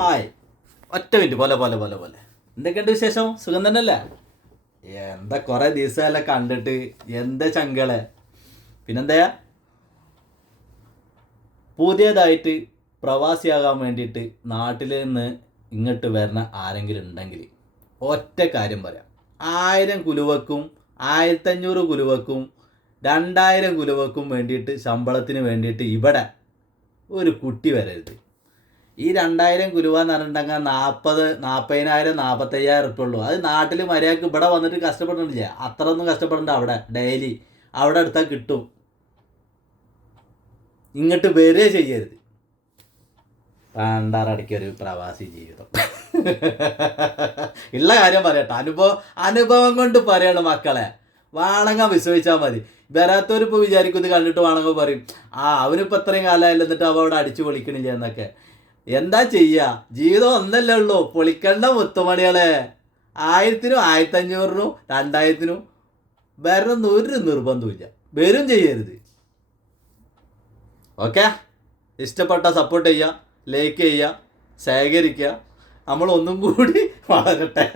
Hi, ഒറ്റ minute. പോലെ പോലെ പോലെ പോലെ എന്തൊക്കെയുണ്ട് വിശേഷം? സുഖം തന്നെയല്ലേ? എന്താ കുറേ ദിവസമല്ല കണ്ടിട്ട്, എന്താ ചങ്കളെ? പിന്നെന്താ, പുതിയതായിട്ട് പ്രവാസിയാകാൻ വേണ്ടിയിട്ട് നാട്ടിൽ നിന്ന് ഇങ്ങോട്ട് വരുന്ന ആരെങ്കിലും ഉണ്ടെങ്കിൽ ഒറ്റ കാര്യം പറയാം. 1000 കുലുവക്കും 1500 കുലുവക്കും 2000 കുലുവക്കും വേണ്ടിയിട്ട്, ശമ്പളത്തിന് വേണ്ടിയിട്ട് ഇവിടെ ഒരു കുട്ടി വരരുത്. ഈ 2000 കുലുവ എന്ന് പറഞ്ഞിട്ടുണ്ടെങ്കിൽ 40,000 45,000 ഉറുപ്പ്യ ഉള്ളൂ. അത് നാട്ടിൽ മര്യാദക്ക് ഇവിടെ വന്നിട്ട് കഷ്ടപ്പെടുന്നില്ല. അത്ര ഒന്നും കഷ്ടപ്പെടണ്ട. അവിടെ ഡെയിലി അവിടെ എടുത്താൽ കിട്ടും. ഇങ്ങോട്ട് വരിക ചെയ്യരുത്. പണ്ടാറടിക്കൊരു പ്രവാസി ജീവിതം. ഉള്ള കാര്യം പറയട്ടെ. അനുഭവം കൊണ്ട് പറയണം മക്കളെ. വേണമെങ്കിൽ വിശ്വസിച്ചാൽ മതി. വരാത്തവരിപ്പോൾ വിചാരിക്കും ഇത് കണ്ടിട്ട് വേണമെങ്കിൽ പറയും, അവനിപ്പോൾ ഇത്രയും കാലമായില്ല, എന്നിട്ട് അവ അവിടെ അടിച്ചു പൊളിക്കണില്ല എന്നൊക്കെ. എന്താ ചെയ്യുക? ജീവിതം ഒന്നല്ലേ ഉള്ളൂ. പൊളിക്കണ്ട മുത്തുമണികളെ. 1000-നും 1500-നും 2000-നും വരണമെന്ന് ഒരു നിർബന്ധമില്ല. വരും ചെയ്യരുത്. ഓക്കെ, ഇഷ്ടപ്പെട്ട സപ്പോർട്ട് ചെയ്യുക, ലൈക്ക് ചെയ്യുക, ശേഖരിക്കുക. നമ്മൾ ഒന്നും കൂടി വളരട്ടെ.